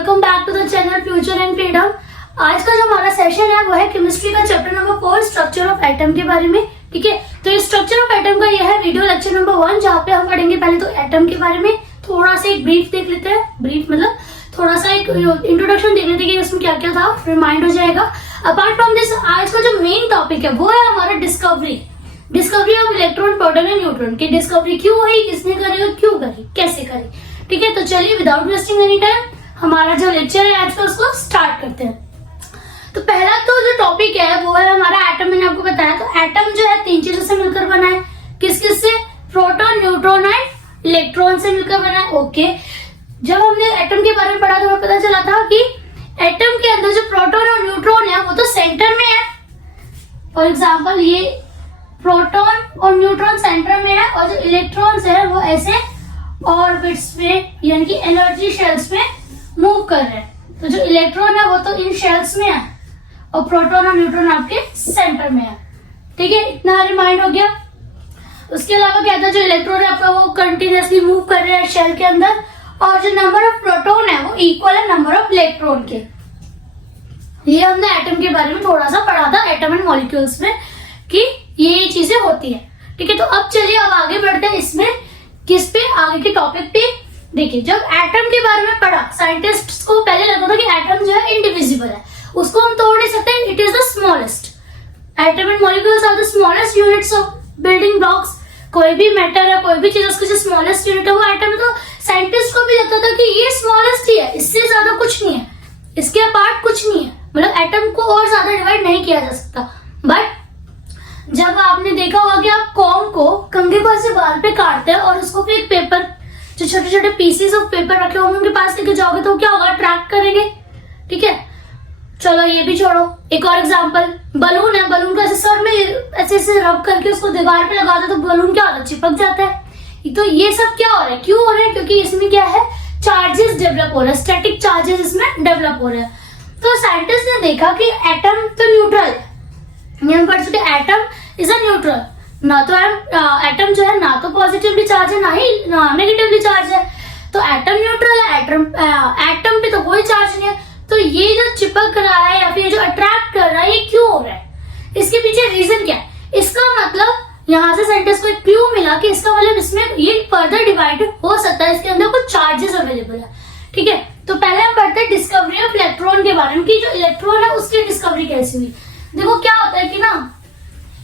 Welcome back to the channel future and freedom. आज का जो हमारा सेशन है वो है केमिस्ट्री का chapter number 4 structure of atom के बारे में। ठीक है, तो इस स्ट्रक्चर ऑफ एटम का यह है वीडियो लेक्चर नंबर 1, जहाँ पे हम पढ़ेंगे पहले तो एटम के बारे में थोड़ा सा एक ब्रीफ देख लेते हैं। ब्रीफ मतलब थोड़ा सा एक इंट्रोडक्शन देख लेते हैं कि इसमें क्या क्या था, रिमाइंड हो जाएगा। अपार्ट फ्रॉम दिस आज का जो मेन टॉपिक है वो है हमारा discovery of electron, proton and neutron की डिस्कवरी क्यों हुई, किसने करी और क्यों करी, कैसे करी। ठीक है, तो चलिए विदाउट वेस्टिंग एनी टाइम हमारा जो लेक्चर है आज का उसको स्टार्ट करते हैं। तो पहला तो जो टॉपिक है वो है हमारा एटम। मैंने आपको बताया तो एटम जो है 3 चीजों से मिलकर बना है। किस किस से? प्रोटॉन, न्यूट्रॉन एंड इलेक्ट्रॉन से मिलकर बना है। ओके, जब हमने एटम के बारे में पढ़ा तो हमें पता चला था कि एटम के अंदर जो प्रोटॉन और न्यूट्रॉन है वो तो सेंटर में है। फॉर एग्जाम्पल ये प्रोटॉन और न्यूट्रॉन सेंटर में है और जो इलेक्ट्रॉन्स है वो ऐसे ऑर्बिट्स में यानी कि एनर्जी शेल्स में मूव कर रहे हैं। तो जो इलेक्ट्रॉन है वो तो इन शेल्स में है और प्रोटॉन और न्यूट्रॉन आपके सेंटर में है। ठीक है, इतना रिमाइंड हो गया। उसके अलावा क्या था, जो इलेक्ट्रॉन है आपका वो कंटिन्यूअसली मूव कर रहे हैं शेल के अंदर और जो नंबर ऑफ प्रोटॉन है वो इक्वल है नंबर ऑफ इलेक्ट्रॉन के। ये हमने एटम के बारे में थोड़ा सा पढ़ा था एटम एंड मॉलिक्यूल्स में कि ये चीजें होती है। ठीक है, तो अब चलिए अब आगे बढ़ते हैं इसमें किस पे, आगे के टॉपिक पे। देखिए, जब एटम के बारे में पढ़ा साइंटिस्ट्स को पहले लगता था कि एटम जो है इनडिविजिबल है, उसको हम तोड़ नहीं सकते, it is the smallest. Atom and molecules are the smallest units of building blocks. कोई भी मैटर है, कोई भी चीज, उसकी जो स्मॉलेस्ट यूनिट है वो एटम है। तो साइंटिस्ट को भी लगता था कि ये स्मॉलेस्ट ही है, इससे ज्यादा कुछ नहीं है, इसके अपार्ट कुछ नहीं है, मतलब एटम को और ज्यादा डिवाइड नहीं किया जा सकता। बट जब आपने देखा होगा कि आप कॉम को कंघे को ऐसे बाल पे काटते हैं और उसको फिर एक पेपर, जो छोटे छोटे पीसेस ऑफ पेपर रखे होंगे उनके पास लेके जाओगे तो क्या होगा, अट्रैक्ट करेंगे। ठीक है, चलो ये भी छोड़ो, एक और एग्जांपल, बलून है। बलून को ऐसे सर में ऐसे ऐसे रब करके उसको दीवार पे लगा दो तो बलून क्या होता है, चिपक जाता है। तो ये सब क्या हो रहा है, क्यों हो रहा है? क्योंकि इसमें क्या है, चार्जेस डेवलप हो रहे हैं, स्टैटिक चार्जेस इसमें डेवलप हो रहे हैं। तो साइंटिस्ट ने देखा कि एटम तो न्यूट्रल है, हम पढ़ चुके एटम इज अ न्यूट्रल। ना तो एटम जो है ना तो पॉजिटिवली चार्ज है ना ही नेगेटिवली चार्ज है। तो एटम न्यूट्रल है, एटम पे तो कोई चार्ज नहीं है। तो ये जो चिपक रहा है या फिर जो अट्रैक्ट कर रहा है ये क्यों हो रहा है, इसके पीछे रीजन क्या है? इसका मतलब यहाँ से साइंटिस्ट को एक क्लू मिला कि इसका मतलब इसमें ये फर्दर डिवाइड हो सकता है, इसके अंदर कुछ चार्जेस अवेलेबल है। ठीक है, तो पहले हम पढ़ते हैं डिस्कवरी ऑफ इलेक्ट्रॉन के बारे में कि जो इलेक्ट्रॉन है उसकी डिस्कवरी कैसे हुई। देखो क्या होता है कि ना,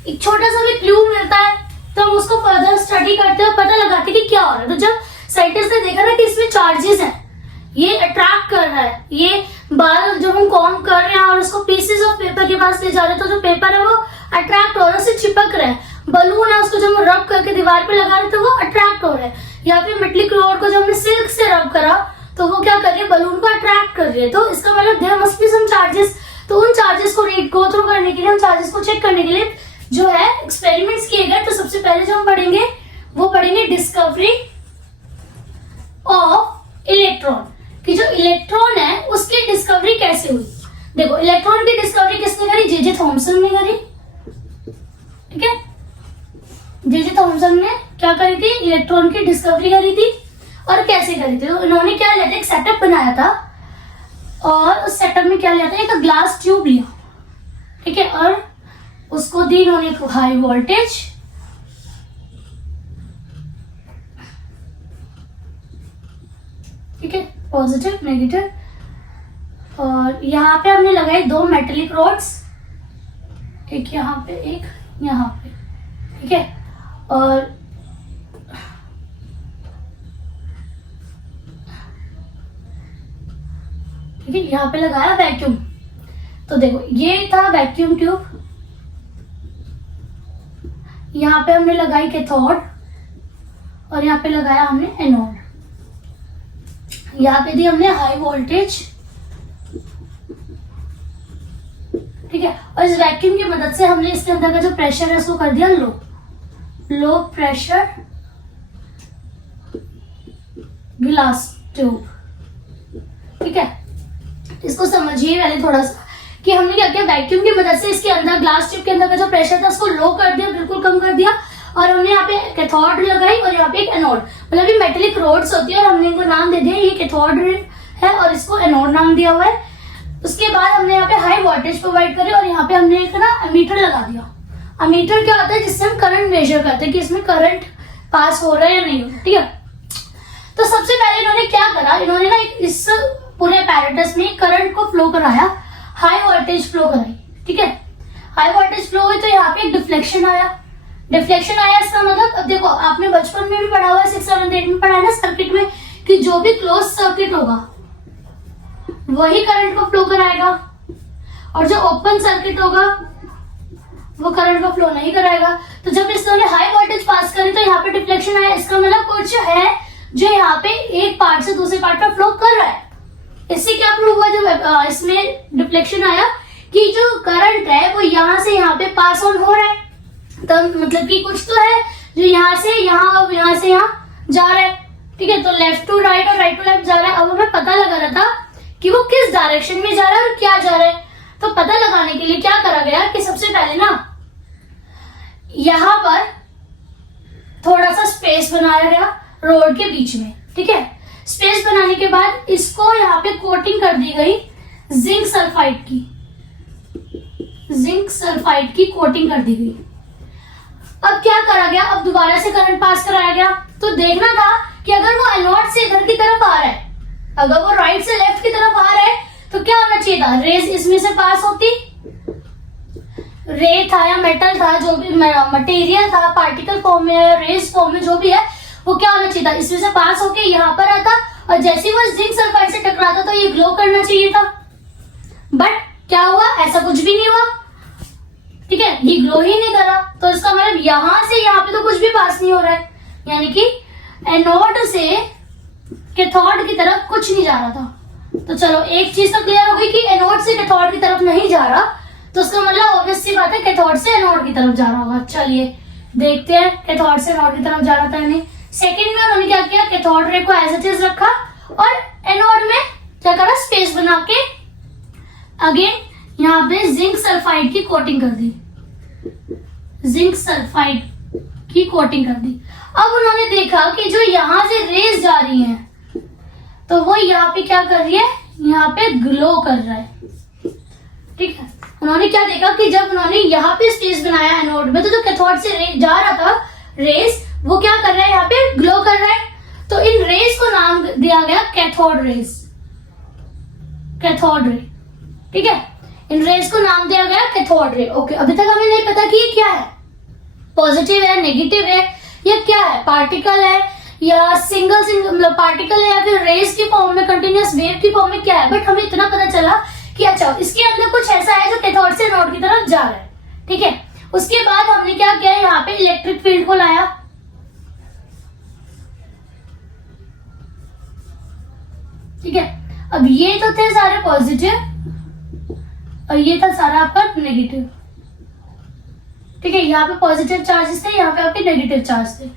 एक छोटा सा भी क्लू मिलता है तो हम उसको फर्दर स्टडी करते हैं, पता लगाते हैं कि क्या हो रहा है। तो जब साइंटिस्ट ने देखा ना कि इसमें चार्जेस हैं, ये अट्रैक्ट कर रहा है, ये बाल जो हम कॉम कर रहे हैं और उसको पीसेस ऑफ पेपर के पास ले जा रहे हैं, तो जो पेपर है वो अट्रैक्ट हो रहा है, उससे चिपक रहा है। बलून है, उसको जब हम रब करके दीवार पे लगा रहे थे वो अट्रैक्ट हो रहा है। या फिर मेटलिक रॉड को जब हमने सिल्क से रब करा तो वो क्या कर रही है, बलून को अट्रैक्ट कर रही है। तो इसका मतलब there must be some charges. तो उन चार्जेस को गो थ्रू करने के लिए, उन चार्जेस को चेक करने के लिए जो है एक्सपेरिमेंट्स किए गए। तो सबसे पहले जो हम पढ़ेंगे वो पढ़ेंगे डिस्कवरी ऑफ इलेक्ट्रॉन, कि जो इलेक्ट्रॉन है उसकी डिस्कवरी कैसे हुई। देखो, इलेक्ट्रॉन की डिस्कवरी किसने करी? जे थॉमसन ने करी। ठीक है, जे थॉमसन ने क्या करी थी, इलेक्ट्रॉन की डिस्कवरी करी थी। और कैसे करी थी? तो इन्होंने क्या लिया था, एक सेटअप बनाया था और उस सेटअप में क्या लिया था, एक ग्लास ट्यूब लिया। ठीक है, और उसको दी इन्होंने हाई वोल्टेज, ठीक है, पॉजिटिव नेगेटिव, और यहाँ पे हमने लगाए 2 मेटेलिक रॉड्स, एक यहाँ पे एक यहाँ पे। ठीक है, और ठीक है, यहाँ पे लगाया वैक्यूम। तो देखो ये था वैक्यूम ट्यूब, यहाँ पे हमने लगाई कैथोड और यहाँ पे लगाया हमने एनोड। यहाँ पे दी हमने हाई वोल्टेज। ठीक है, और इस वैक्यूम की मदद से हमने इसके अंदर का जो प्रेशर है उसको कर दिया लो प्रेशर ग्लास ट्यूब। ठीक है, इसको समझिए पहले थोड़ा सा कि हमने क्या किया, वैक्यूम की मदद से इसके अंदर ग्लास ट्यूब के अंदर का जो प्रेशर था उसको लो कर दिया, बिल्कुल कम कर दिया। और हमने यहाँ पे कैथोड लगाई और यहाँ पे एक एनोड, मतलब ये मेटेलिक रोड्स होती है और हमने इनको नाम दे दिया, ये कैथोड है और इसको एनोड नाम दिया हुआ है। उसके बाद हमने यहाँ पे हाई वोल्टेज प्रोवाइड करी और यहाँ पे हमने एक ना अमीटर लगा दिया। अमीटर क्या होता है, जिससे हम करंट मेजर करते हैं कि इसमें करंट पास हो रहा है या नहीं हो रहा, ठीक है। तो सबसे पहले इन्होंने क्या करा, इन्होंने ना इस पूरे apparatus में करंट को फ्लो कराया, हाई वोल्टेज फ्लो कराई, ठीक है। हाई वोल्टेज फ्लो हुई तो यहाँ पे एक डिफ्लेक्शन आया। डिफ्लेक्शन आया इसका मतलब, अब देखो आपने बचपन में भी पढ़ा हुआ है, 6, 7, 8 में पढ़ा है ना सर्किट में, कि जो भी क्लोज सर्किट होगा वही करंट को फ्लो कराएगा और जो ओपन सर्किट होगा वो करंट को फ्लो नहीं कराएगा। तो जब इसने हाई वोल्टेज पास करी तो यहाँ पे डिफ्लेक्शन आया, इसका मतलब कुछ है जो यहाँ पे एक पार्ट से दूसरे पार्ट पर फ्लो कर रहा है। इससे क्या प्रूव हुआ, जब इसमें डिफ्लेक्शन आया कि जो करंट है वो यहाँ से यहाँ पे पास ऑन हो रहा है। तो मतलब कि कुछ तो है जो यहाँ से यहाँ और यहाँ से यहाँ जा रहा है, ठीक है। तो लेफ्ट टू राइट और राइट टू लेफ्ट जा रहा है। अब हमें पता लगा रहा था कि वो किस डायरेक्शन में जा रहा है और क्या जा रहा है। तो पता लगाने के लिए क्या करा गया कि सबसे पहले ना यहाँ पर थोड़ा सा स्पेस बनाया गया रोड के बीच में, ठीक है। स्पेस बनाने के बाद इसको यहाँ पे कोटिंग कर दी गई जिंक सल्फाइड की, जिंक सल्फाइड की कोटिंग कर दी गई। अब क्या करा गया, अब दोबारा से करंट पास कराया गया। तो देखना था कि अगर वो एनोड से इधर की तरफ आ रहा है, अगर वो राइट से लेफ्ट की तरफ आ रहा है तो क्या होना चाहिए था, रेज इसमें से पास होती, रे था या मेटल था, जो भी मटेरियल था, पार्टिकल फॉर्म में या रेज फॉर्म में जो भी है, वो क्या होना चाहिए था, इसमें से पास होके यहाँ पर आता और जैसे ही वो जिंक सल्फाइड से टकराता तो ये ग्लो करना चाहिए था। बट क्या हुआ, ऐसा कुछ भी नहीं हुआ, ठीक है, ये ग्लो ही नहीं करा। तो इसका मतलब यहाँ से यहाँ पे तो कुछ भी पास नहीं हो रहा है, यानी कि एनोड से कैथोड की तरफ कुछ नहीं जा रहा था। तो चलो एक चीज तो क्लियर हो गई कि एनोड से कैथोड की तरफ नहीं जा रहा, तो उसका मतलब ऑब्वियस सी बात है कैथोड से एनोड की तरफ जा रहा होगा। चलिए देखते हैं कैथोड से एनोड की तरफ जा रहा था नहीं। सेकंड में उन्होंने क्या किया, कैथोड रे को एज इट इज रखा और एनोड में क्या करा, स्पेस बना के अगेन यहाँ पे जिंक सल्फाइड की कोटिंग कर दी, जिंक सल्फाइड की कोटिंग कर दी। अब उन्होंने देखा कि जो यहाँ से रेज जा रही हैं तो वो यहाँ पे क्या कर रही है, यहाँ पे ग्लो कर रहा है, ठीक है। उन्होंने क्या देखा कि जब उन्होंने यहाँ पे स्पेस बनाया एनोड में तो जो कैथोड से जा रहा था रेज, वो क्या कर रहा है, यहाँ पे ग्लो कर रहा है। तो इन रेज को नाम दिया गया कैथोड रेज, कैथोड रे, ठीक है। इन रेज को नाम दिया गया कैथोड रे। ओके, अभी तक हमें नहीं पता कि ये क्या है, पॉजिटिव है, नेगेटिव है, या क्या है, पार्टिकल है या सिंगल मतलब पार्टिकल है या फिर रेज की फॉर्म में, कंटिन्यूअस वेव की फॉर्म में, क्या है। बट हमें इतना पता चला कि अच्छा इसके अंदर कुछ ऐसा है जो कैथोड से एनोड की तरफ जा रहा है, ठीक है। उसके बाद हमने क्या किया, यहाँ पे इलेक्ट्रिक फील्ड को लाया, ठीक है। अब ये तो थे सारे पॉजिटिव और ये था सारा आपका नेगेटिव, ठीक है। यहाँ पे पॉजिटिव चार्जेस थे, यहाँ पे आपके नेगेटिव चार्ज थे।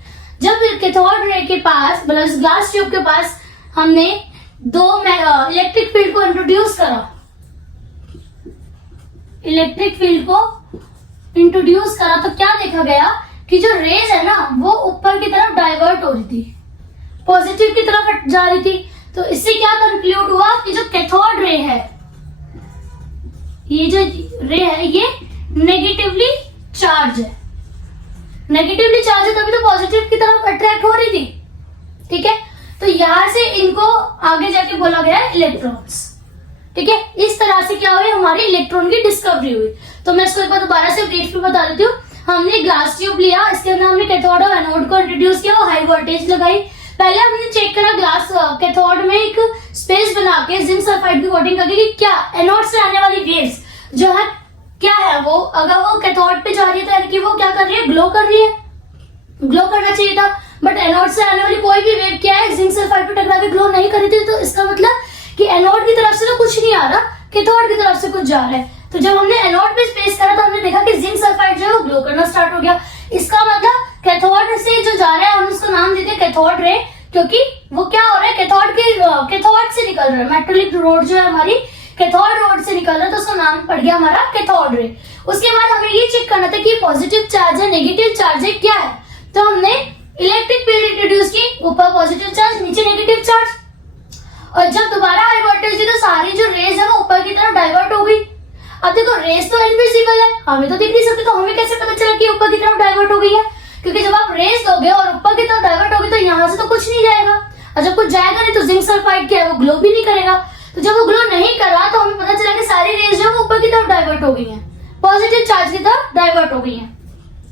जब कैथोड रे के पास मतलब इस ग्लास ट्यूब के पास हमने दो इलेक्ट्रिक फील्ड को इंट्रोड्यूस करा, इलेक्ट्रिक फील्ड को इंट्रोड्यूस करा तो क्या देखा गया कि जो रेज है ना वो ऊपर की तरफ डाइवर्ट हो रही थी, पॉजिटिव की तरफ जा रही थी। तो इससे क्या कंक्लूड हुआ कि जो कैथोड रे है, ये जो रे है ये नेगेटिवली चार्ज है, नेगेटिवली चार्ज है, तभी तो पॉजिटिव की तरफ अट्रैक्ट हो रही थी, ठीक है। तो यहां से इनको आगे जाके बोला गया इलेक्ट्रॉन्स, ठीक है। इस तरह से क्या हुई, हमारी इलेक्ट्रॉन की डिस्कवरी हुई। तो मैं इसको एक बार दोबारा से ब्रीफ में बता देती हूँ। हमने ग्लास ट्यूब लिया, इसके अंदर हमने कैथोड और एनोड को इंट्रोड्यूस किया और हाई वोल्टेज लगाई। पहले हमने चेक करा ग्लास कैथोड में एक स्पेस बना के जिंक सल्फाइड की कोटिंग करके कि क्या एनोड से आने वाली वेव्स जो है क्या है, वो अगर वो कैथोड पे जा रही है तो यानी कि वो क्या कर रही है, ग्लो कर रही है, ग्लो करना चाहिए था। बट एनोड से आने वाली कोई भी वेव क्या है, जिंक सल्फाइड पे टकरा के ग्लो नहीं कर रही थी। तो इसका मतलब कि एनोड की तरफ से तो कुछ नहीं आ रहा, कैथोड की तरफ से कुछ जा रहा है। तो जब हमने एनोड पे स्पेस करा तो हमने देखा कि जिंक सल्फाइड जो है वो ग्लो करना स्टार्ट हो गया। इसका मतलब कैथोड से जो जा रहा है हम उसको नाम देते हैं कैथोड रे, क्योंकि वो क्या हो रहा है, कैथोड से निकल रहा है, मेटेलिक रोड जो है हमारी कैथोड रोड से निकल रहा है, तो उसका नाम पड़ गया हमारा कैथोड रे। उसके बाद हमें ये चेक करना था कि पॉजिटिव चार्ज है, नेगेटिव चार्ज है, क्या है। तो हमने इलेक्ट्रिक फील्ड इंट्रोड्यूस की, ऊपर पॉजिटिव चार्ज नीचे नेगेटिव चार्ज। और जब दोबारा हाई वोल्टेज दी तो सारी जो रेज है वो ऊपर की तरफ डाइवर्ट हो गई। अब देखो रेज तो इनविजिबल है, हमें तो दिख नहीं सकती, तो हमें कैसे पता चला कि ऊपर की तरफ डाइवर्ट हो गई है? क्योंकि जब आप रेज दोगे और ऊपर की तरफ डाइवर्ट होगी तो यहाँ से तो कुछ नहीं जाएगा, और जब कुछ जाएगा नहीं तो जिंक सल्फाइड क्या है, वो ग्लो भी नहीं करेगा। तो जब वो ग्लो नहीं कर रहा तो हमें पता चला कि सारी रेज जो है वो ऊपर की तरफ डाइवर्ट हो गई है, पॉजिटिव चार्ज की तरफ डाइवर्ट हो गई है।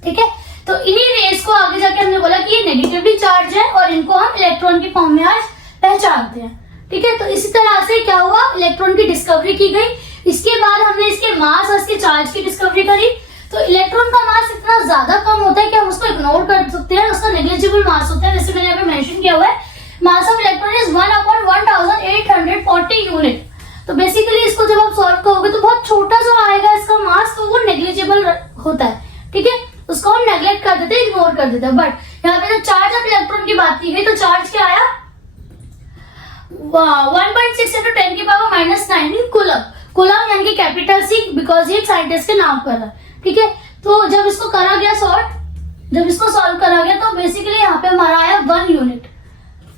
ठीक है, तो इन्हीं रेज को आगे जाके हमने बोला कि ये नेगेटिवली चार्ज है और इनको हम इलेक्ट्रॉन की फॉर्म में आज पहचानते हैं। ठीक है, तो इसी तरह से क्या हुआ, इलेक्ट्रॉन की डिस्कवरी की गई। इसके बाद हमने इसके मास और इसके चार्ज की डिस्कवरी करी। तो इलेक्ट्रॉन का मास इतना ज्यादा कम होता है कि हम उसको इग्नोर कर सकते हैं, उसका नेग्लिजिबल मास होता है, जैसे मैंने यहाँ पे मेंशन किया हुआ है, mass of electron is 1/1840 unit. तो बेसिकली इसको जब आप सॉल्व करोगे तो बहुत छोटा सा आएगा इसका मास, तो वो नेग्लिजिबल होता है। ठीक है, उसको हम नेग्लेक्ट कर देते हैं, इग्नोर कर देते हैं। बट यहाँ पे जब चार्ज ऑफ इलेक्ट्रॉन की बात की गई तो चार्ज क्या आया, 1.6 × 10⁻⁻9 कूलम। कूलम यानी कि कैपिटल सी, बिकॉज ये एक साइंटिस्ट के नाम पर है। ठीक है, तो जब इसको करा गया जब इसको सॉल्व करा गया तो बेसिकली यहाँ पे हमारा आया 1 यूनिट।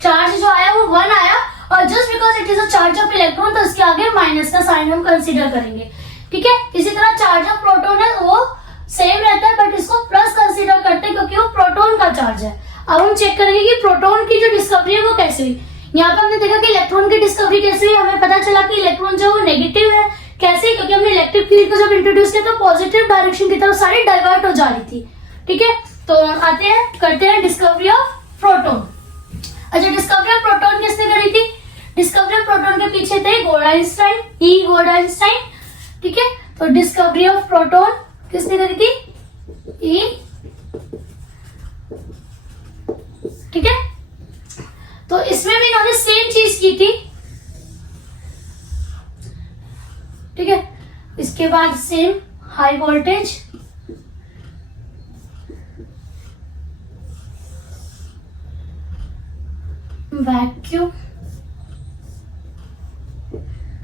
चार्ज जो आया वो 1 आया, और just because it is a charge of electron तो इसके आगे माइनस का साइन हम कंसीडर करेंगे। ठीक है, इसी तरह चार्ज ऑफ प्रोटॉन है वो सेम रहता है, बट इसको प्लस कंसीडर करते हैं क्योंकि वो प्रोटॉन का चार्ज है। अब हम चेक करेंगे कि प्रोटॉन की जो डिस्कवरी है वो कैसे हुई। यहाँ पे हमने देखा कि इलेक्ट्रॉन की डिस्कवरी कैसे हुई, हमें पता चला कि इलेक्ट्रॉन जो वो नेगेटिव है। कैसे? क्योंकि हमने इलेक्ट्रिक फील्ड को जब इंट्रोड्यूस किया तो पॉजिटिव डायरेक्शन की तरफ सारी डाइवर्ट हो जा रही थी। ठीक है, तो आते हैं करते हैं डिस्कवरी ऑफ प्रोटॉन। अच्छा, डिस्कवरी ऑफ प्रोटॉन किसने करी थी? डिस्कवरी ऑफ प्रोटॉन के पीछे थे गोल्ड-आइंस्टाइन, ई गोल्ड-आइंस्टाइन। ठीक है, तो डिस्कवरी ऑफ प्रोटॉन किसने करी थी? ई। ठीक है, तो इसमें भी इन्होंने सेम चीज की थी। ठीक है, इसके बाद सेम हाई वोल्टेज, वैक्यूम।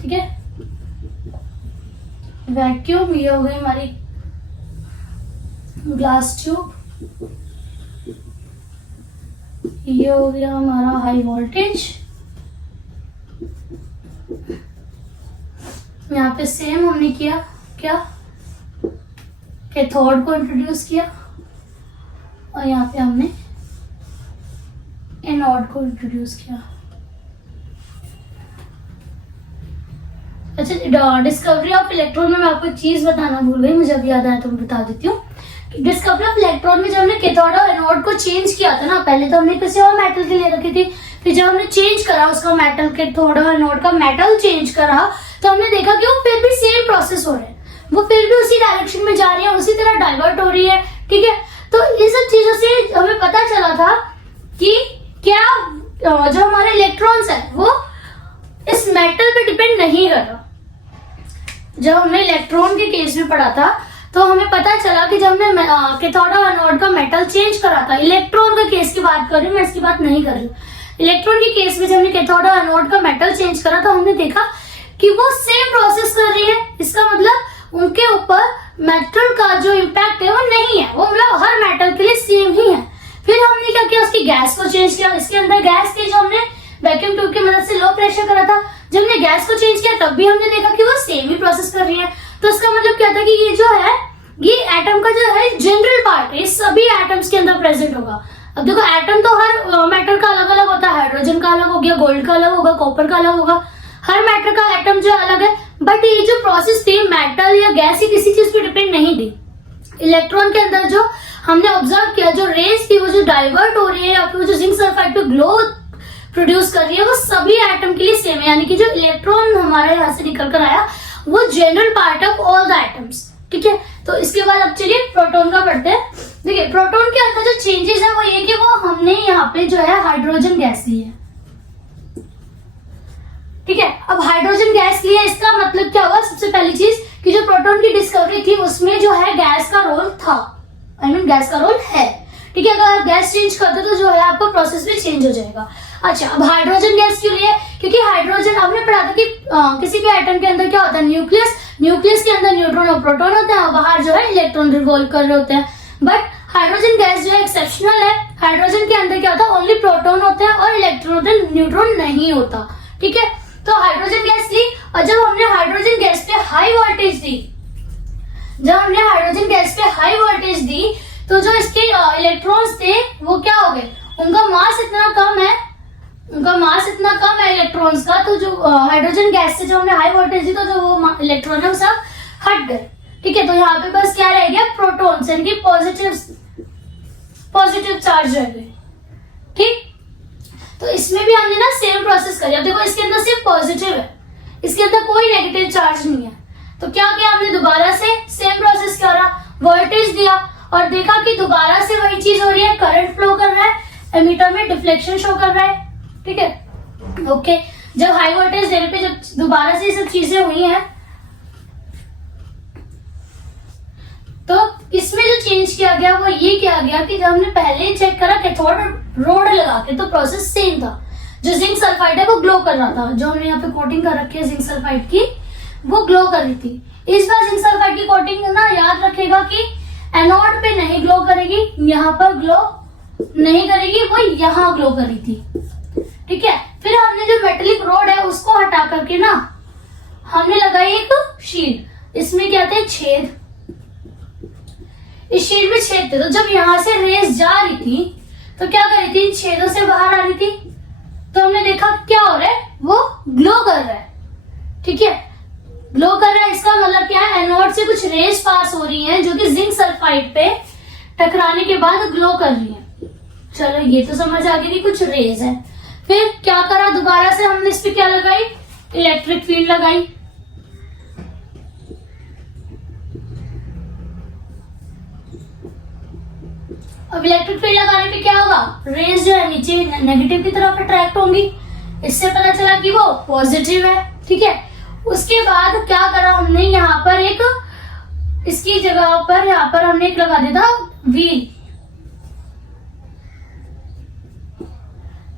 ठीक है, वैक्यूम, ये हो गई हमारी ग्लास ट्यूब, ये हो गया हमारा हाई वोल्टेज। यहाँ पे सेम हमने किया क्या, कैथोड को इंट्रोड्यूस किया, और यहाँ पे हमने एनोड को इंट्रोड्यूस किया। अच्छा, डिस्कवरी ऑफ इलेक्ट्रॉन में मैं आपको एक चीज बताना भूल गई, मुझे अभी याद आया तो मैं बता देती हूँ। डिस्कवरी ऑफ इलेक्ट्रॉन में जब हमने कैथोड और एनोड को चेंज किया था ना, पहले तो हमने किसी और मेटल के लिए रखी थी, फिर जब हमने चेंज करा उसका मेटल, कैथोड और एनोड का मेटल चेंज करा, तो हमने देखा कि वो फिर भी सेम प्रोसेस हो रहा है, वो फिर भी उसी डायरेक्शन में जा रही है, उसी तरह डाइवर्ट हो रही है। ठीक है, तो इन सब चीजों से हमें पता चला था कि क्या जो हमारे इलेक्ट्रॉन्स है वो इस मेटल पे डिपेंड नहीं कर रहा। जब हमने इलेक्ट्रॉन के केस में पढ़ा था तो हमें पता चला कि जब हमने कैथोड और एनोड का मेटल चेंज करा था, इलेक्ट्रॉन के केस की बात कर रही हूँ मैं, इसकी बात नहीं कर रही हूँ। इलेक्ट्रॉन के केस में जब हमने कैथोड और एनोड का मेटल चेंज करा तो हमने देखा कि वो सेम प्रोसेस कर रही है। इसका मतलब उनके ऊपर मेटल का जो इम्पैक्ट है वो नहीं है, वो मतलब हर मेटल के लिए सेम ही है। फिर हमने क्या किया, उसकी गैस को चेंज किया। इसके अंदर गैस थी जो हमने वैक्यूम ट्यूब की मदद से लो प्रेशर करा था। जब हमने गैस को चेंज किया तब भी हमने देखा कि वो सेम ही प्रोसेस कर रही है। तो इसका मतलब क्या था कि ये जो है, ये एटम का जो है जनरल पार्ट है, सभी एटम्स के अंदर प्रेजेंट होगा। अब देखो, एटम तो हर मेटल का अलग अलग होता है, हाइड्रोजन का अलग हो गया, गोल्ड का अलग होगा, कॉपर का अलग होगा, हर मेटल का एटम जो अलग है। बट ये जो प्रोसेस थी मेटल या गैस ही किसी चीज पे डिपेंड नहीं थी। इलेक्ट्रॉन के अंदर जो हमने ऑब्जर्व किया, जो रेज थी वो जो डाइवर्ट हो रही है या फिर जो जिंक सल्फाइड पे ग्लो प्रोड्यूस कर रही है, वो सभी एटम के लिए सेम है। यानी कि जो इलेक्ट्रॉन हमारे यहाँ से निकल कर आया वो general part of all the atoms. ठीक है, तो इसके बाद अब चलिए प्रोटॉन का पढ़ते हैं। देखिए, प्रोटॉन के अंदर जो चेंजेस है वो ये कि वो हमने यहाँ पे जो है हाइड्रोजन गैस ली है। ठीक है, अब हाइड्रोजन गैस लिया, इसका मतलब क्या हुआ? सबसे पहली चीज कि जो प्रोटॉन की डिस्कवरी थी उसमें जो है गैस का रोल था, गैस का रोल है। ठीक है, अगर आप गैस चेंज करते तो जो है आपका प्रोसेस भी चेंज हो जाएगा। अच्छा, अब हाइड्रोजन गैस क्यों लिए? क्योंकि हाइड्रोजन, हमने पढ़ा था कि किसी भी एटम के अंदर क्या होता है, न्यूक्लियस, न्यूक्लियस के अंदर न्यूट्रॉन और प्रोटॉन होते हैं और बाहर जो है इलेक्ट्रॉन रिवॉल्व कर रहे होते हैं। बट हाइड्रोजन गैस जो है एक्सेप्शनल है। हाइड्रोजन के अंदर क्या होता है, ओनली प्रोटॉन होते हैं और इलेक्ट्रॉन होते हैं, न्यूट्रॉन नहीं होता। ठीक ठीक है। तो हाइड्रोजन गैस ली, और जब हमने हाइड्रोजन गैस पे हाई वोल्टेज दी, तो जो इसके इलेक्ट्रॉन्स थे वो क्या हो गए, उनका मास इतना कम है इलेक्ट्रॉन्स का, तो जो हाइड्रोजन गैस से जो हमने हाई वोल्टेज दी, तो जो वो इलेक्ट्रॉन है वो सब हट गए। ठीक है, तो यहाँ पे बस क्या रह गया, प्रोटॉन्स, यानी कि पॉजिटिव चार्ज रह गए। ठीक, तो इसमें भी हमने ना सेम प्रोसेस करी। अब देखो इसके अंदर सिर्फ पॉजिटिव है, इसके अंदर कोई नेगेटिव चार्ज नहीं है। तो क्या किया हमने, दोबारा से सेम प्रोसेस करा, वोल्टेज दिया और देखा कि दोबारा से वही चीज हो रही है, करंट फ्लो कर रहा है, एमीटर में डिफ्लेक्शन शो कर रहा है। ठीक है, ओके। जब हाई वोल्टेज देने पे जब दोबारा से ये सब चीजें हुई हैं, तो इसमें जो चेंज किया गया वो ये किया गया कि जब हमने पहले चेक करा कैथोड रोड लगा के, तो प्रोसेस सेम था। जो जिंक सल्फाइड है वो ग्लो कर रहा था, जो हमने यहाँ पे कोटिंग कर रखी है जिंक सल्फाइड की, वो ग्लो कर रही थी। इस बार जिंक सल्फाइड की कोटिंग ना याद रखेगा कि एनोड पे नहीं ग्लो करेगी, यहाँ पर ग्लो नहीं करेगी, वो यहाँ ग्लो कर रही थी। ठीक है, फिर हमने जो मेटेलिक रोड है उसको हटा करके ना हमने लगाई एक शील्ड। इसमें क्या थे, छेद, इस शील्ड में छेद थे। तो जब यहाँ से रेस जा रही थी तो क्या कर रही थी, छेदों से बाहर आ रही थी। तो हमने देखा क्या हो रहा है, वो ग्लो कर रहा है। ठीक है, ग्लो कर रहा है, इसका मतलब क्या है, एनोड से कुछ रेस पास हो रही हैं जो कि जिंक सल्फाइड पे टकराने के बाद ग्लो कर रही हैं। चलो ये तो समझ आ गई कि कुछ रेस है। फिर क्या करा, दोबारा से हमने इस पे क्या लगाई, इलेक्ट्रिक फील्ड लगाई। अब इलेक्ट्रिक फील्ड लगाने पे क्या होगा, रेस जो है नीचे नेगेटिव की तरफ अट्रैक्ट होंगी। इससे पता चला कि वो पॉजिटिव है। ठीक है, उसके बाद क्या करा हमने, यहाँ पर एक, इसकी जगह पर यहाँ पर हमने एक लगा दिया था व्हील।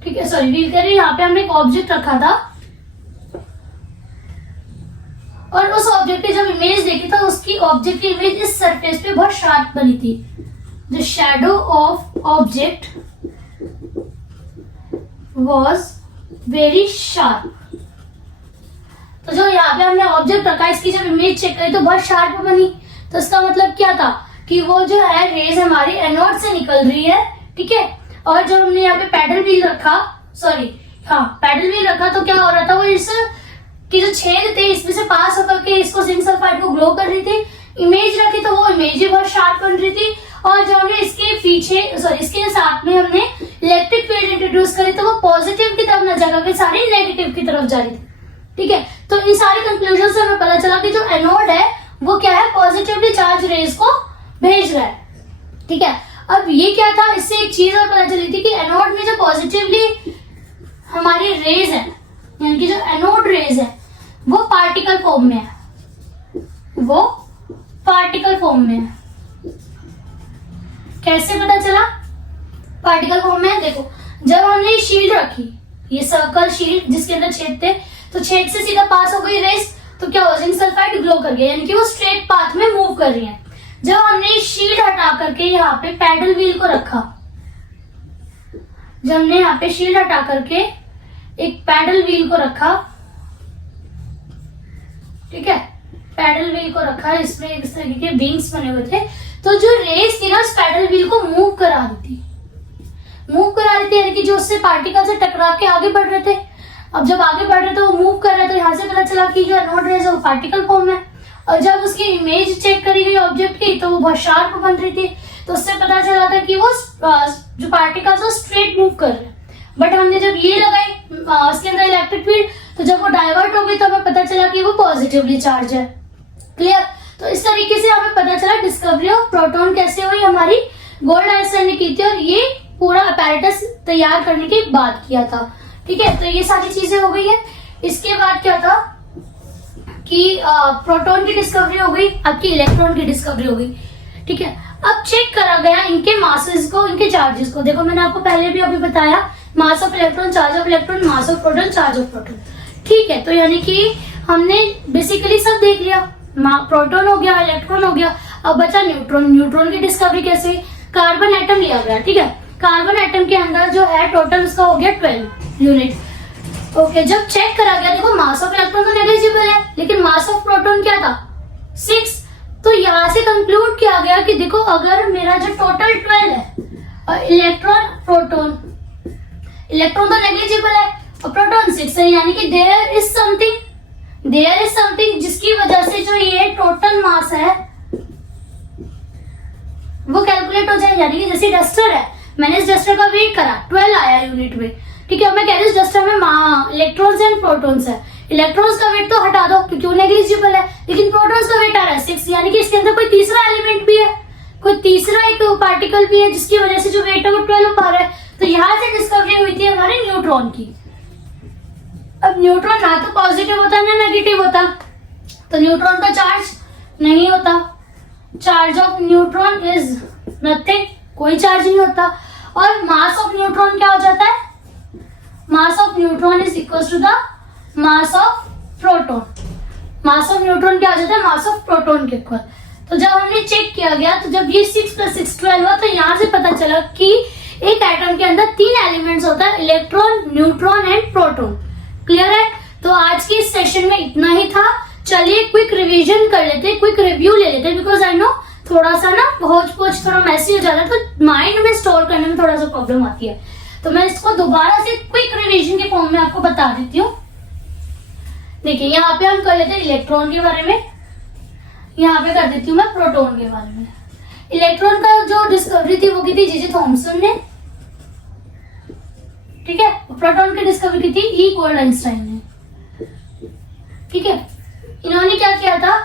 ठीक है, सॉरी व्हील कह रही, यहाँ पे हमने एक ऑब्जेक्ट रखा था और उस ऑब्जेक्ट की जब इमेज देखी तो उसकी ऑब्जेक्ट की इमेज इस सरफेस पे बहुत शार्प बनी थी। The shadow of object was very sharp। तो जो यहाँ पे हमने ऑब्जेक्ट रखा, इसकी जब इमेज चेक करी तो बहुत शार्प बनी। तो इसका मतलब क्या था कि वो जो है रेज हमारी एनोड से निकल रही है। ठीक है, और जब हमने यहाँ पे पैडल व्हील रखा, पैडल व्हील रखा, तो क्या हो रहा था, वो इस की जो छेद थे इसमें से पास होकर के इसको जिंक सल्फाइड को ग्लो कर रही थी। इमेज रखी तो वो इमेज भी बहुत शार्प बन रही थी। और जब हमने इसके पीछे इसके साथ में हमने इलेक्ट्रिक फील्ड इंट्रोड्यूस करी तो वो पॉजिटिव की तरफ न जाकर के सारी नेगेटिव की तरफ जा रही थी। ठीक है, तो इन सारी कंक्लूजन से हमें पता चला कि जो एनोड है वो क्या है, पॉजिटिवली चार्ज रेज को भेज रहा है। ठीक है, अब ये क्या था, इससे एक चीज और पता चली थी कि एनोड में जो पॉजिटिवली हमारी रेज है, यानी कि जो एनोड रेज है वो पार्टिकल फॉर्म में है, वो पार्टिकल फॉर्म में है। कैसे पता चला पार्टिकल फॉर्म में है, देखो जब हमने शील्ड रखी, ये सर्कल शील्ड जिसके अंदर छेद थे, तो छेद से सीधा पास हो गई रेस, तो क्या हो, जिंक सल्फाइड ग्लो कर गया, यानी कि वो स्ट्रेट पाथ में मूव कर रही है। जब हमने शील्ड हटा करके यहाँ पे पैडल व्हील को रखा, जब हमने यहाँ पे शील्ड हटा करके एक पैडल व्हील को रखा, ठीक है, पैडल व्हील को रखा, इसमें इस तरीके के विंग्स बने हुए थे, तो जो रेस थी ना उस पैडल व्हील को मूव करा रही थी, यानी कि जो उससे पार्टिकल से टकरा के आगे बढ़ रहे थे। अब जब आगे बढ़ रहे थे वो मूव कर रहे, तो यहाँ से पता चला कि जो एनोड रेज है वो पार्टिकल फॉर्म है। और जब उसकी इमेज चेक करी गई ऑब्जेक्ट की तो वो बहुत शार्प बन रही थी, तो उससे पता चला था कि वो जो पार्टिकल्स वो स्ट्रेट मूव कर रहे हैं। बट हमने जब ये लगाई उसके अंदर इलेक्ट्रिक फील्ड, तो जब वो डाइवर्ट हो गई तो हमें पता चला कि वो पॉजिटिवली चार्ज है। क्लियर? तो इस तरीके से हमें पता चला डिस्कवरी ऑफ प्रोटॉन कैसे हुई, हमारी गोल्ड आइंस्टाइन ने की थी, और ये पूरा अपैरेटस तैयार करने के बाद किया था। ठीक है, तो ये सारी चीजें हो गई है। इसके बाद क्या था कि प्रोटॉन की डिस्कवरी हो गई, आपकी इलेक्ट्रॉन की डिस्कवरी हो गई। ठीक है, अब चेक करा गया इनके मासेस को, इनके चार्जेस को। देखो मैंने आपको पहले भी अभी बताया, mass of electron, charge of electron, mass of proton, charge of proton. ठीक है, तो यानी कि हमने बेसिकली सब देख लिया, प्रोटॉन हो गया, इलेक्ट्रॉन हो गया, अब बचा न्यूट्रॉन। न्यूट्रॉन की डिस्कवरी कैसे, कार्बन एटम लिया गया। ठीक है, कार्बन एटम के अंदर जो है टोटल उसका हो गया 12 यूनिट। ओके, जब चेक करा गया, देखो मास ऑफ इलेक्ट्रॉन तो नेग्लिजिबल है, लेकिन मास ऑफ प्रोटॉन क्या था 6। तो यहाँ से कंक्लूड किया गया कि देखो अगर मेरा जो टोटल 12 है और इलेक्ट्रॉन तो नेग्लिजिबल है और प्रोटॉन 6 है, यानी कि देयर इज समथिंग जिसकी वजह से जो ये टोटल मास है वो कैलकुलेट हो जाए। यानी कि जैसे डस्टर है, मैंने इस डस्टर का वेट करा 12 आया यूनिट में, ठीक है, मैं कह रही हूँ डस्टर में इलेक्ट्रॉन्स एंड प्रोटॉन्स है, इलेक्ट्रॉन्स का वेट तो हटा दो क्योंकि वो नेग्लिजिबल है, लेकिन प्रोटॉन्स का वेट आ रहा है 6, यानी कि इसके अंदर कोई तीसरा एलिमेंट भी है, कोई तीसरा एक पार्टिकल भी है जिसकी वजह से जो वेट है वो 12 पा रहा है। तो यहाँ से डिस्कवरी हुई थी हमारे न्यूट्रॉन की। अब न्यूट्रॉन ना तो पॉजिटिव होता ना नेगेटिव होता, तो न्यूट्रॉन का चार्ज नहीं होता, charge of neutron is nothing, कोई चार्ज नहीं होता। और मास ऑफ न्यूट्रॉन क्या हो जाता है, mass of neutron is equal to the mass of proton. Mass of neutron क्या हो जाता है, मास ऑफ प्रोटॉन के इक्वल। तो जब हमने चेक किया गया, तो जब ये 6 + 6 12 हुआ, तो यहाँ से पता चला कि एक एटम के अंदर 3 एलिमेंट्स होता है, electron, neutron and proton. Clear है? तो आज के इस सेशन में इतना ही था। चलिए क्विक रिवीजन कर लेते, क्विक रिव्यू ले लेते, बिकॉज आई नो थोड़ा सा ना होच पोच थोड़ा मैसी हो जाता है, तो माइंड में स्टोर करने में थोड़ा सा प्रॉब्लम आती है। तो मैं इसको दोबारा से क्विक रिवीजन के फॉर्म में आपको बता देती हूँ। देखिए यहाँ पे हम कर लेते हैं इलेक्ट्रॉन के बारे में, यहाँ पे कर देती हूँ मैं प्रोटॉन के बारे में। इलेक्ट्रॉन का जो डिस्कवरी थी वो की थी जे थॉमसन ने, ठीक है। प्रोटॉन की डिस्कवरी की थी ई गोल्ड आइंस्टाइन ने, ठीक है। इन्होंने क्या किया था,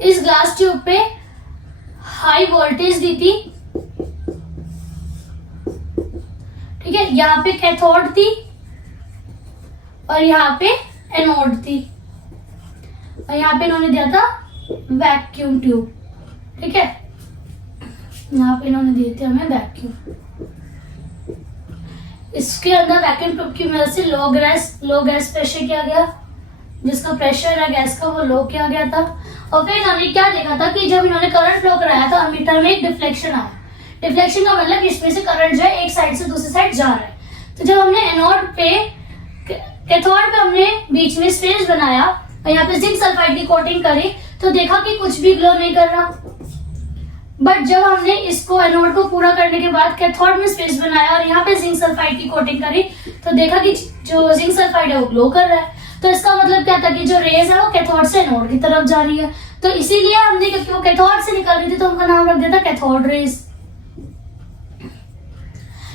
इस ग्लास ट्यूब पे हाई वोल्टेज दी थी, ठीक है। यहाँ पे कैथोड थी और यहाँ पे एनोड थी, और यहाँ पे इन्होंने दिया था वैक्यूम ट्यूब, ठीक है। यहाँ पे इन्होंने दिए थे हमें वैक्यूम। इसके अंदर वैक्यूम ट्यूब की मदद से लो गैस प्रेशर किया गया, जिसका प्रेशर है गैस का वो लो किया गया था। और फिर इन्होंने क्या देखा था कि जब इन्होंने करंट फ्लो कराया था अमीटर में एक डिफ्लेक्शन आया। डिफ्लेक्शन का मतलब इसमें से करंट जो है एक साइड से दूसरी साइड जा रहा है। तो जब हमने एनोड पे कैथोड पे हमने बीच में स्पेस बनाया और यहाँ पे जिंक सल्फाइड की कोटिंग करी, तो देखा कि कुछ भी ग्लो नहीं कर रहा। बट जब हमने इसको एनोड को पूरा करने के बाद कैथोड में स्पेस बनाया और यहाँ पे जिंक सल्फाइड की कोटिंग करी, तो देखा कि जो जिंक सल्फाइड है वो ग्लो कर रहा है। तो इसका मतलब क्या था कि जो रेज है वो कैथोड से एनोड की तरफ जा रही है। तो इसीलिए हमने, क्योंकि वो कैथोड से निकल रही थी, तो उनका नाम रख दिया था कैथोड रेज।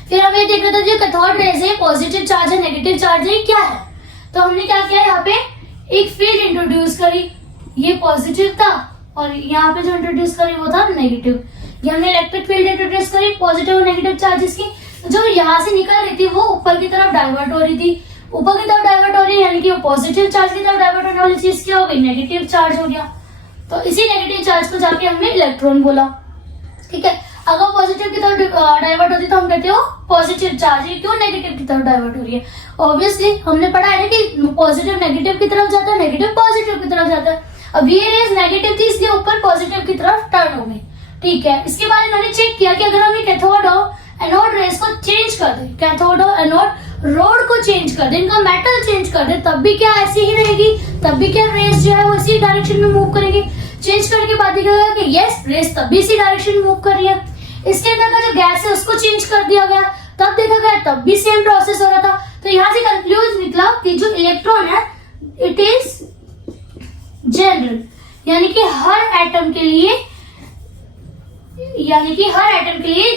फिर हमें देख रहे थे जो कैथोड रेज है पॉजिटिव चार्ज है नेगेटिव चार्ज है क्या है। तो हमने क्या किया, यहाँ पे एक फील्ड इंट्रोड्यूस करी, ये पॉजिटिव था और यहाँ पे जो इंट्रोड्यूस करी वो था नेगेटिव। ये हमने इलेक्ट्रिक फील्ड इंट्रोड्यूस करी पॉजिटिव और नेगेटिव चार्जेस की। जो यहाँ से निकल रही थी वो ऊपर की तरफ डाइवर्ट हो रही थी, ऊपर की तरफ डाइवर्ट हो रही है, यानी कि वो पॉजिटिव चार्ज की तरफ डाइवर्ट होने वाली चीज क्या हो गई, नेगेटिव चार्ज हो गया। तो इसी नेगेटिव चार्ज को जाके हमने इलेक्ट्रॉन बोला, ठीक है। अगर पॉजिटिव की तरफ डाइवर्ट होती तो हम कहते हो पॉजिटिव चार्ज है, क्यों नेगेटिव की तरफ डाइवर्ट हो रही है। ऑब्वियसली हमने पढ़ा है ना कि पॉजिटिव नेगेटिव की तरफ जाता है, नेगेटिव पॉजिटिव की तरफ जाता है। अब ये रेज नेगेटिव थी इसलिए ऊपर पॉजिटिव की तरफ टर्न हो गई, ठीक है। इसके बाद इन्होंने चेक किया कि अगर हम ये कैथोड और एनोड रेज को चेंज कर दे, कैथोड और एनोड रोड को चेंज कर दे, इनका मेटल चेंज कर दे, तब भी क्या ऐसी ही रहेगी, तब भी क्या रेज जो है वो इसी डायरेक्शन में मूव करेगी। चेंज करने के बाद देखा गया कि यस रेज तब भी इसी डायरेक्शन में मूव कर रही है। इसके अंदर का जो गैस है उसको चेंज कर दिया गया, तब देखा गया तब भी सेम प्रोसेस हो रहा था। तो यहाँ से कंक्लूजन निकला कि जो इलेक्ट्रॉन है इट इज जनरल, यानी कि हर एटम के लिए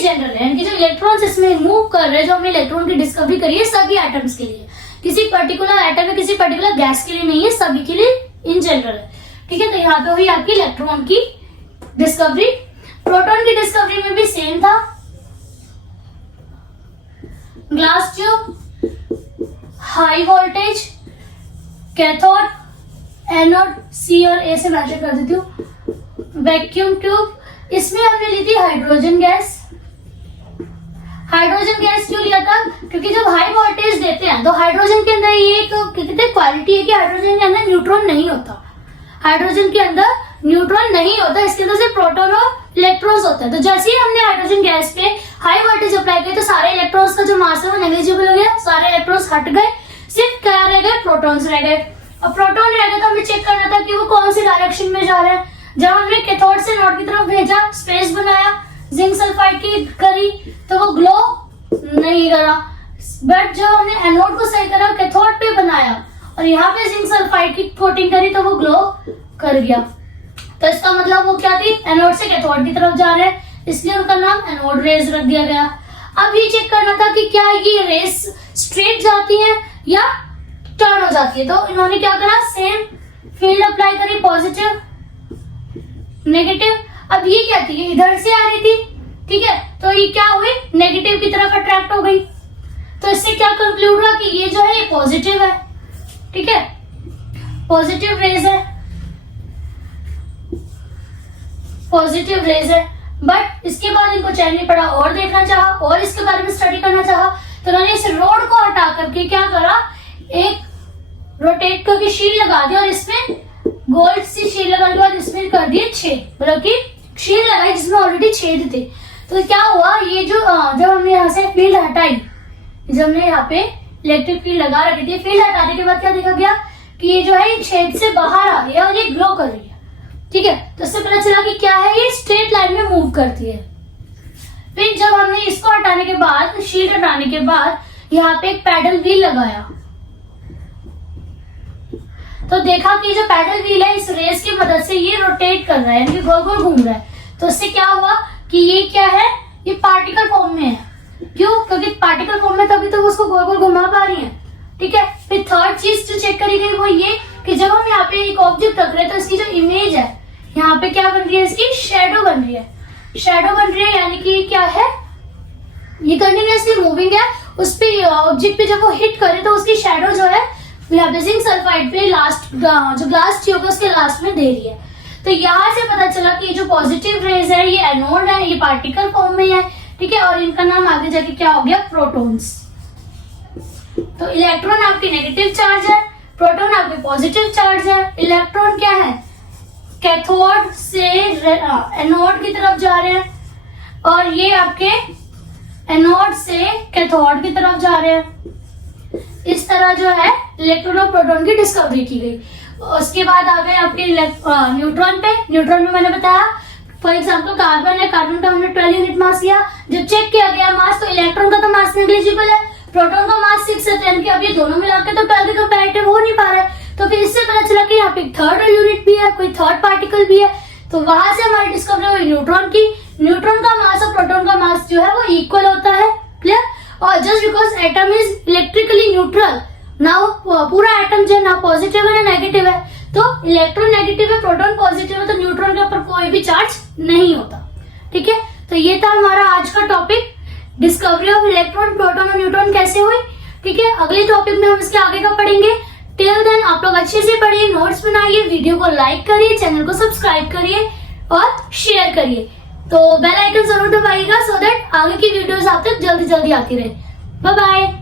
जनरल है, यानी कि जो इलेक्ट्रॉन्स इसमें मूव कर रहे हैं, जो हमने इलेक्ट्रॉन की डिस्कवरी करी है सभी एटम्स के लिए, किसी पर्टिकुलर एटम या किसी पर्टिकुलर गैस के लिए नहीं है, सभी के लिए इन जनरल है, ठीक है। तो यहाँ पे हुई आपकी इलेक्ट्रॉन की डिस्कवरी। प्रोटॉन की डिस्कवरी में भी सेम था, glass tube, high voltage, cathode, anode, C और ए से मेजर कर देती हूँ, वैक्यूम ट्यूब, इसमें हमने ली थी हाइड्रोजन गैस। हाइड्रोजन गैस क्यों लिया था, क्योंकि जब हाई वोल्टेज देते हैं तो हाइड्रोजन के अंदर ये एक कहते क्वालिटी है कि हाइड्रोजन के अंदर न्यूट्रॉन नहीं होता, हाइड्रोजन के अंदर न्यूट्रॉन नहीं होता, इसके अंदर सिर्फ प्रोटॉन और इलेक्ट्रॉन्स होते हैं। तो जैसे ही हमने हाइड्रोजन गैस पे हाई वोल्टेज अप्लाई किया तो सारे इलेक्ट्रॉन्स का जो मास है वो नेग्लिजिबल हो गया, सारे इलेक्ट्रॉन्स हट गए, सिर्फ क्या रह गए, प्रोटॉन्स रह गए। अब प्रोटॉन रह गए तो हमें चेक करना था कि वो कौन सी डायरेक्शन में जा रहे हैं। जब हमने कैथोड से एनोड की तरफ भेजा, स्पेस बनाया, जिंक सल्फाइड की करी तो वो ग्लो नहीं करा, बट जब हमने एनोड को सही करा, कैथोड पे बनाया और यहाँ पे जिंक सल्फाइड की कोटिंग करी तो वो ग्लो कर गया। तो इसका मतलब वो क्या थी, एनोड से कैथोड की तरफ जा रहे हैं, इसलिए उनका नाम एनोड रेज रख दिया गया। अब ये चेक करना था कि क्या ये रेज स्ट्रेट जाती है या टर्न हो जाती है। तो इन्होंने क्या करा, सेम फील्ड अप्लाई करी, पॉजिटिव नेगेटिव। अब ये क्या थी, ये इधर से आ रही थी, ठीक है, तो ये क्या हुई, नेगेटिव की तरफ अट्रैक्ट हो गई। तो इससे क्या कंक्लूड हुआ कि ये जो है ये पॉजिटिव है, ठीक है, पॉजिटिव रेज है, पॉजिटिव रेज है। बट इसके बाद इनको चैन नहीं पड़ा, और देखना चाहा और इसके बारे में स्टडी करना चाहा, तो उन्होंने इस रोड को हटा करके क्या करा, एक रोटेट करके शील लगा दी और इसमें गोल्ड सी शील लगाने के बाद इसमें कर दिए छेद, मतलब कि शील लगाई जिसमें ऑलरेडी छेद थे। तो क्या हुआ, ये जो जब हमने यहाँ से फील्ड हटाई, जब हमने यहाँ पे इलेक्ट्रिक फील्ड लगा रखी थी, फील्ड हटाने के बाद क्या देखा गया कि ये जो है ये छेद से बाहर आ रही है और ये ग्लो कर रही है, ठीक है। तो इससे पता चला कि क्या है, ये स्ट्रेट लाइन में मूव करती है। फिर जब हमने इसको हटाने के बाद, शील्ड हटाने के बाद यहाँ पे एक पैडल व्हील लगाया, तो देखा कि जो पैडल व्हील है इस रेस की मदद से ये रोटेट कर रहा है, यानी गोल गोल घूम रहा है। तो इससे क्या हुआ कि ये क्या है, ये पार्टिकल फॉर्म में है। क्यों, क्योंकि पार्टिकल फॉर्म में तभी तो उसको गोल गोल घुमा पा रही है, ठीक है। फिर थर्ड चीज जो चेक करी गई वो ये कि जब हम यहाँ पे एक ऑब्जेक्ट रख रहे हैं तो इसकी जो इमेज है यहाँ पे क्या बन रही है, इसकी शेडो बन रही है, शेडो बन रही है, यानी कि क्या है, ये कंटिन्यूअसली मूविंग है। उस पे ऑब्जेक्ट पे जब वो हिट करे तो उसकी शेडो जो है यहाँ पे जिंक सल्फाइड पे लास्ट जो ग्लास ट्यूब है उसके लास्ट में दे रही है। तो यहाँ से पता चला कि जो पॉजिटिव रेज है ये एनोड है, ये पार्टिकल फॉर्म में है, ठीक है, और इनका नाम आगे जाके क्या हो गया, प्रोटॉन्स। तो इलेक्ट्रॉन आपकी नेगेटिव चार्ज है, प्रोटॉन आपके पॉजिटिव चार्ज है। इलेक्ट्रॉन क्या है, कैथोड से एनोड की तरफ जा रहे हैं और ये आपके एनोड से कैथोड की तरफ जा रहे हैं। इस तरह जो है इलेक्ट्रॉन और प्रोटॉन की डिस्कवरी की गई। उसके बाद आ गए आपके न्यूट्रॉन पे। न्यूट्रॉन में मैंने बताया फॉर एग्जाम्पल कार्बन है, कार्बन का हमने 12 यूनिट मास लिया। जब चेक किया गया मास, तो इलेक्ट्रॉन का तो मास नेग्लिजिबल है, प्रोटॉन का मास 6 है, यानी कि अब ये दोनों मिलाकर तो 12 के कंपैरेटिव हो नहीं पा रहा है। तो फिर इससे पता चला कि यहाँ पे थर्ड यूनिट भी है, कोई थर्ड पार्टिकल भी है। तो वहां से हमारी डिस्कवरी हुई न्यूट्रॉन की। न्यूट्रॉन का मास और प्रोटॉन का मास जो है वो इक्वल होता है, क्लियर। और just because atom is electrically neutral, ना पूरा एटम जो है ना पॉजिटिव है ना नेगेटिव है, तो इलेक्ट्रॉन नेगेटिव है, प्रोटॉन पॉजिटिव है, तो न्यूट्रॉन के ऊपर कोई भी चार्ज नहीं होता, ठीक है। तो ये था हमारा आज का topic, discovery of electron, proton और न्यूट्रॉन कैसे हुई, ठीक है। अगले टॉपिक में हम इसके आगे का पढ़ेंगे। टिल देन आप लोग अच्छे से पढ़िए, नोट्स बनाइए, वीडियो को लाइक करिए, चैनल को सब्सक्राइब करिए और शेयर करिए। तो बेल आइकन जरूर दबाइएगा सो दैट आगे की वीडियोस आप तक जल्दी जल्दी आती रहे। Bye bye.